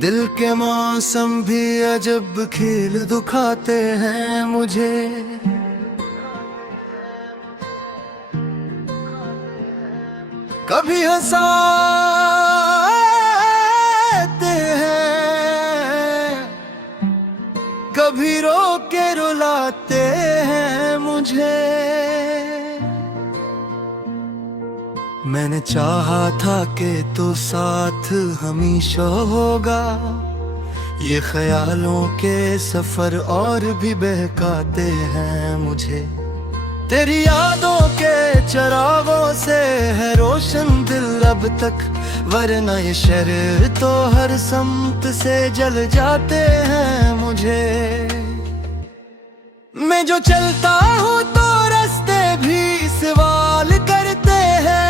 दिल के मौसम भी अजब खेल दिखाते हैं मुझे। कभी हंसाते हैं, कभी रो के रुलाते हैं मुझे। मैंने चाहा था कि तो साथ हमेशा होगा, ये ख्यालों के सफर और भी बहकाते हैं मुझे। तेरी यादों के चिरागों से है रोशन दिल अब तक, वरना ये शहर तो हर सम्त से जल जाते हैं मुझे। मैं जो चलता हूँ तो रास्ते भी सवाल करते हैं,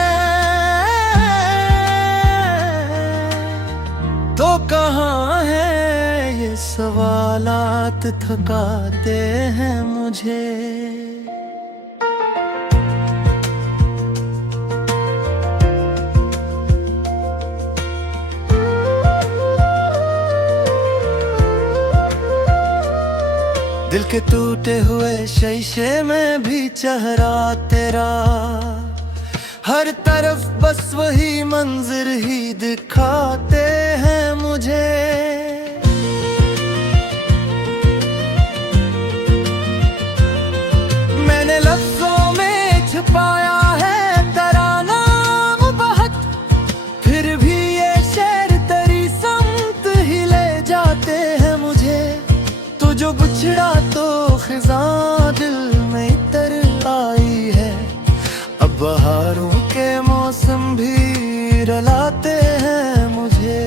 तो कहाँ है ये सवालात थकाते हैं मुझे। दिल के टूटे हुए शीशे में भी चेहरा तेरा, हर तरफ बस वही मंजर ही दिखाते हैं मुझे। मैंने लफ्जों में छुपाया है तेरा नाम बहुत, फिर भी ये शेर तेरी समत ही ले जाते हैं मुझे। तो जो बिछड़ा तो खिज़ां दिल में इतर आई है, अब बहारों के मौसम भी रुलाते हैं मुझे।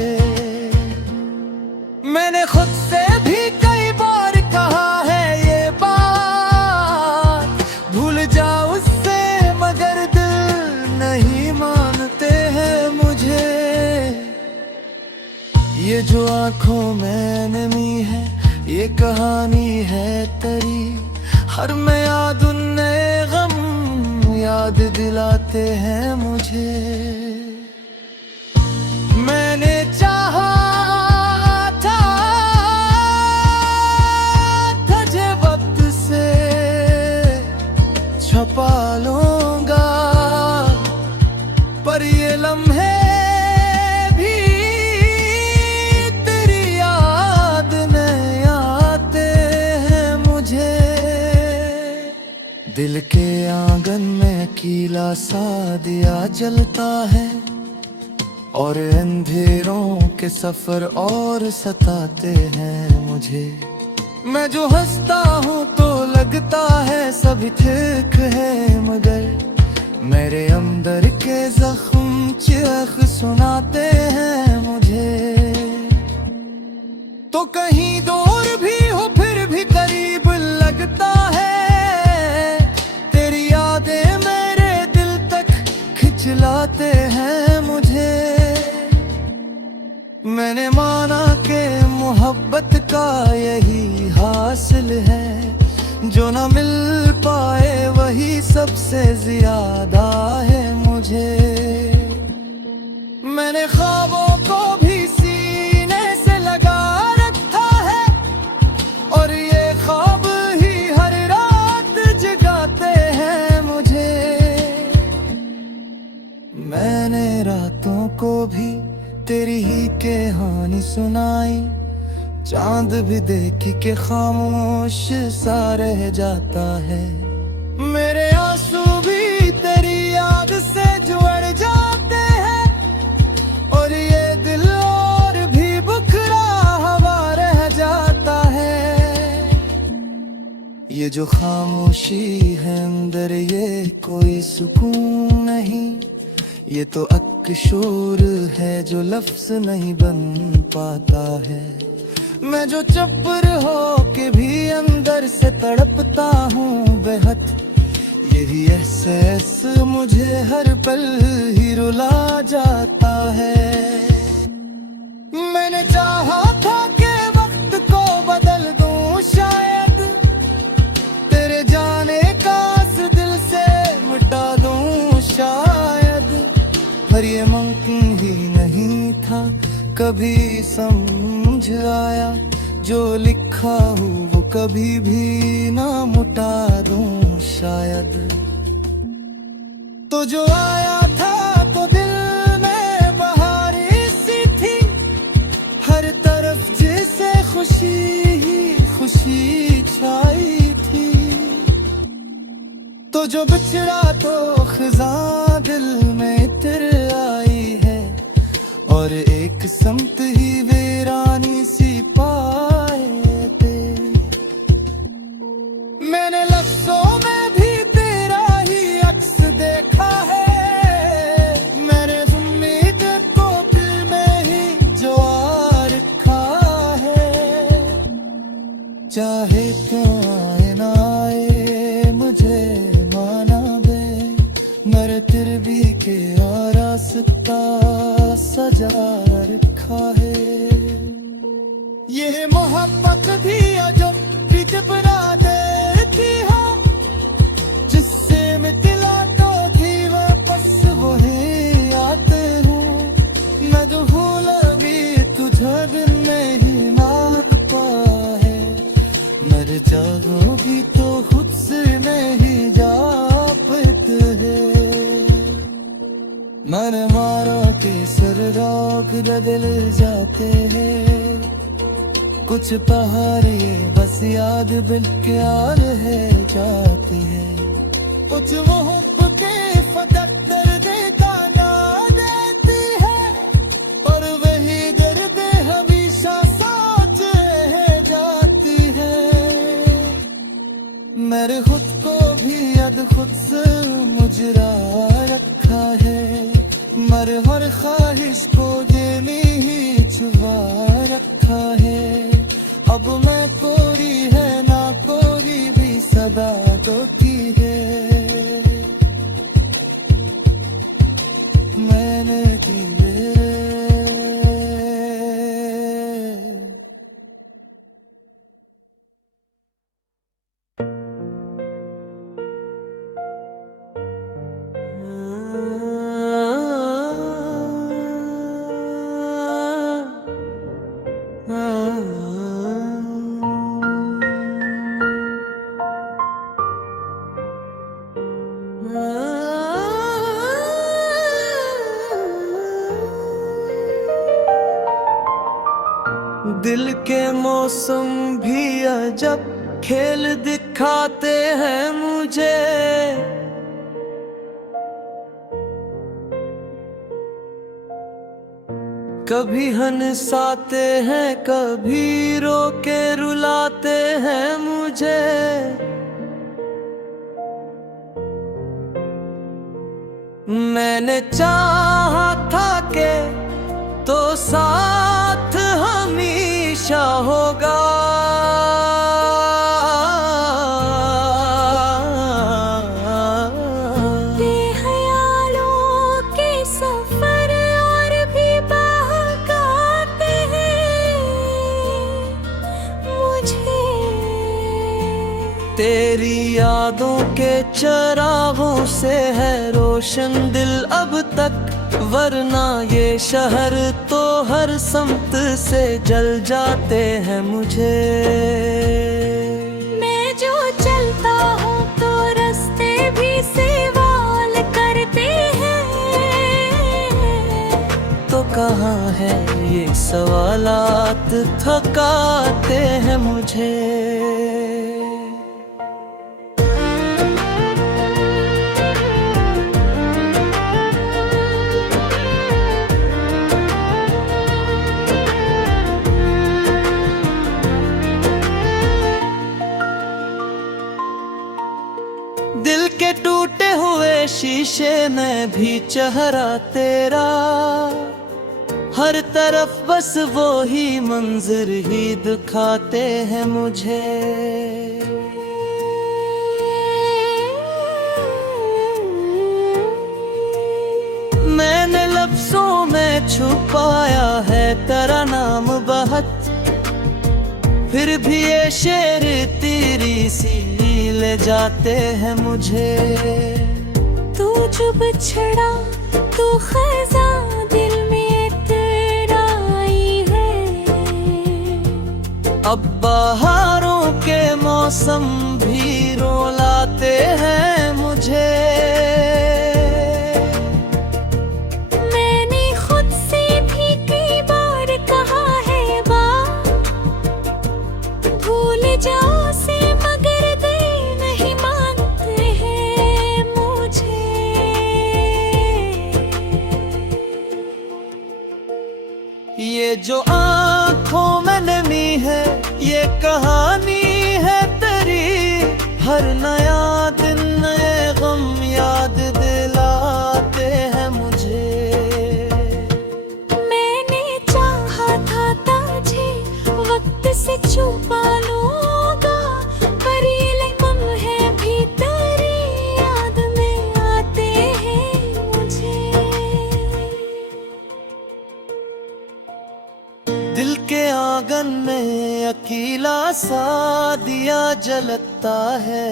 मैंने खुद से भी कई बार कहा है ये बात, भूल जा उससे, मगर दिल नहीं मानते हैं मुझे। ये जो आंखों में नमी है, ये कहानी है तेरी, हर में याद उन्ने गम याद दिलाते हैं मुझे। मैंने चाहा था तुझे वक्त से छुपा लूंगा, पर ये लम्हे दिल के आंगन में अकेला सा दिया जलता है, और अंधेरों के सफर और सताते हैं मुझे। मैं जो हंसता हूँ तो लगता है सभी ठीक है, मगर मेरे अंदर के जख्म चीख सुनाते हैं मुझे। तो कहीं दूर भी हो फिर भी करीब लगता है, चिल्लाते हैं मुझे। मैंने माना कि मोहब्बत का यही हासिल है, जो ना मिल पाए वही सबसे ज्यादा है मुझे। मैंने ख्वाबों को भी सीने से लगा रखा है, और ये ख्वाब ही हर रात जगाते हैं मुझे। मैंने रातों को भी तेरी ही कहानी सुनाई, चांद भी देखी के खामोश सा रह जाता है। मेरे आंसू भी तेरी याद से जुड़ जाते हैं, और ये दिल और भी बुखरा हुआ रह जाता है। ये जो खामोशी है अंदर, ये कोई सुकून नहीं, ये तो अक्शोर है जो लफ्ज नहीं बन पाता है। मैं जो चुप हो के भी अंदर से तड़पता हूँ बेहद, यही एहसास मुझे हर पल ही रुला जाता है। मैंने चाहा था कि वक्त को बदल दूं शायद, तेरे जाने का इस दिल से मिटा दूं शायद, पर ये मुमकिन ही नहीं था कभी समझ आया जो लिखा हूँ वो कभी भी ना मुटा दूं शायद। तो जो आया था तो दिल में बहारी सी थी, हर तरफ जैसे खुशी ही खुशी छाई थी। तो जो बिछड़ा तो खिज़ां दिल में इतर आई है, और एक समत ही वीरानी सी पाए थे। मैंने लफ्ज़ों में भी तेरा ही अक्स देखा है, मेरे उम्मीद को दिल में ही जो रखा है। चाहे क्यों आए ना आए मुझे माना दे, मेरे तिरबी के और रास्ता सजा रखा है। ये मोहब्बत भी जो प्रीत बना देती है, जिससे मिला तो भी वापस वही आते हूँ। मैं तो भूल भी तुझे दिन में ही मांग पाए, मर जाऊं भी तो खुद से नहीं जापत है। मन मारो के सर रोग बदल जाते हैं, कुछ पहाड़ी बस याद बिल्कुल रह जाती है। कुछ मोहब्बत के फतक दर्द दाना देती है, और वही दर्द हमेशा सोच रह जाती है। मेरे खुद को भी अद खुद से मुजरा रखा है, मर हर ख्वाहिश को देनी ही छुपा रखा है। अब मैं कोरी है ना कोरी भी सदा तो की है, मैंने की दिल के मौसम भी अजब खेल दिखाते हैं मुझे। कभी हंसाते हैं कभी रो के रुलाते हैं मुझे। मैंने चाहा था कि तो साथ हमेशा होगा, बेख्यालों के सफर और भी बहकाते हैं मुझे। तेरी यादों के चरागों से है रोशन दिल अब तक, वरना ये शहर तो हर समत से जल जाते हैं मुझे। मैं जो चलता हूँ तो रास्ते भी सवाल करते हैं, तो कहाँ है ये सवालात थकाते हैं मुझे। दिल के टूटे हुए शीशे में भी चेहरा तेरा, हर तरफ बस वो ही मंजर ही दिखाते हैं मुझे। मैंने लफ्जों में छुपाया है तेरा नाम बहुत, फिर भी ये शेर तेरी सी ले जाते हैं मुझे। तू जो बिछड़ा तू खज़ां दिल में तेरा अब बहारों के मौसम भी रुलाते हैं मुझे। मैंने खुद से भी कई बार कहा है भूल जाओ से, मगर दिल नहीं मानते हैं मुझे। ये जो आँखों में नमी है, ये कहानी है तेरी। हर नया दिन नए गम याद दिलाते हैं मुझे। मैंने चाहा था तुझे वक्त से छुपा लूंगा, पर ये लम्हे भी तेरी याद में आते हैं मुझे। दिल के आंगन में अकेला सा दिया जलता है,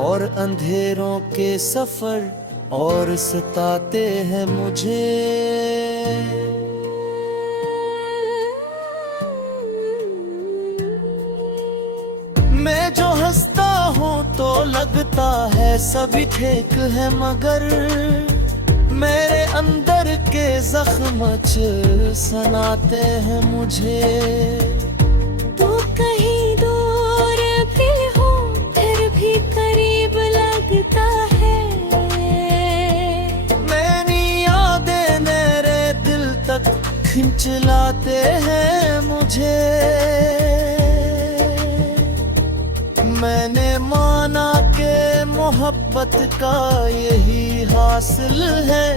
और अंधेरों के सफर और सताते हैं मुझे। मैं जो हंसता हूँ तो लगता है सभी ठीक है, मगर मेरे अंदर के जख्म सनाते हैं मुझे। तू कहीं दूर भी हो फिर भी करीब लगता है। मेरी यादें मेरे दिल तक खिंच लाते हैं मुझे। मैंने माना कि मोहब्बत का यही हासिल है,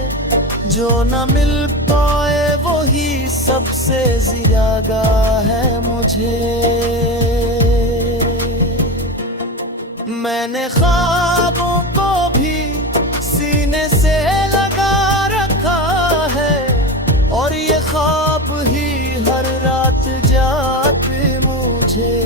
जो न मिल पाए वही सबसे ज्यादा है मुझे। मैंने ख्वाबों को भी सीने से लगा रखा है, और ये ख्वाब ही हर रात जाते मुझे।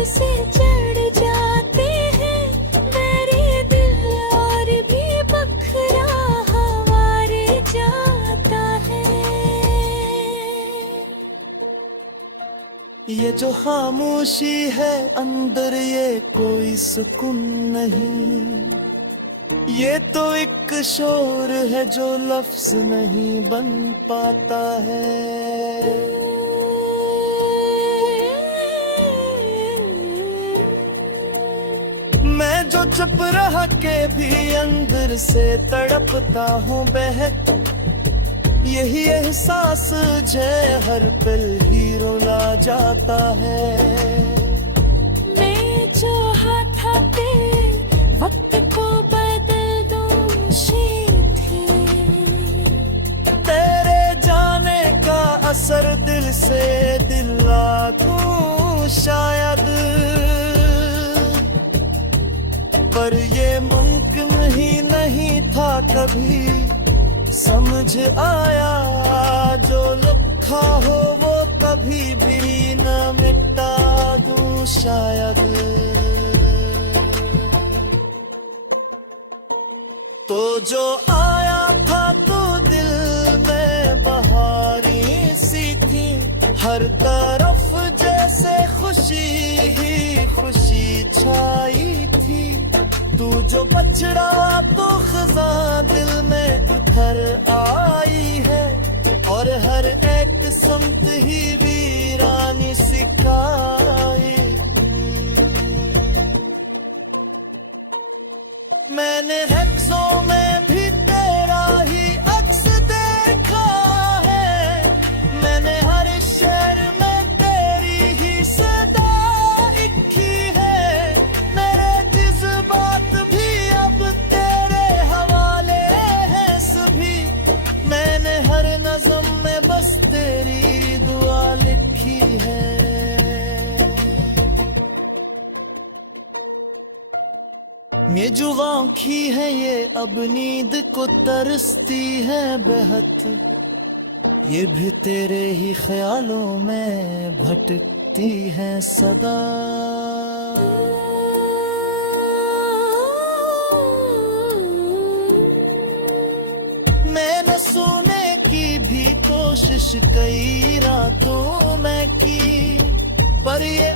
से चढ़ जाते हैं मेरे दिल, और भी बखरा हवारे जाता है। ये जो खामोशी है अंदर, ये कोई सुकून नहीं। ये तो एक शोर है जो लफ्ज नहीं बन पाता है। मैं जो चुप रह के भी अंदर से तड़पता हूँ बहक, यही एहसास जय हर पल ही रुला जाता है। मैं जो हाथ वक्त को बदल दोषी थी, तेरे जाने का असर दिल से दिल लागू शायद, पर ये मुमकिन ही नहीं था कभी। समझ आया जो लिखा हो वो कभी भी न मिटा दूं शायद। तो जो आया था तो दिल में बहारी सी थी, हर तरफ जैसे खुशी ही खुशी छाई थी। तू जो बछड़ा तो खज़ां दिल में उतर आई है, और हर एक समत ही वीरानी सिखाई। मैंने रक्सों में भी तेरा ही अक्स देखा है, मैंने हर शहर में तेरी ही सदा लिखी है। मेरे जज्बात भी अब तेरे हवाले हैं सभी, मैंने हर नज़म में बस तेरी दुआ लिखी है। ये जो आँखी है ये अब नींद को तरसती है बेहद, ये भी तेरे ही ख्यालों में भटकती है सदा। मैं न सोने की भी कोशिश कई रातों में की, पर ये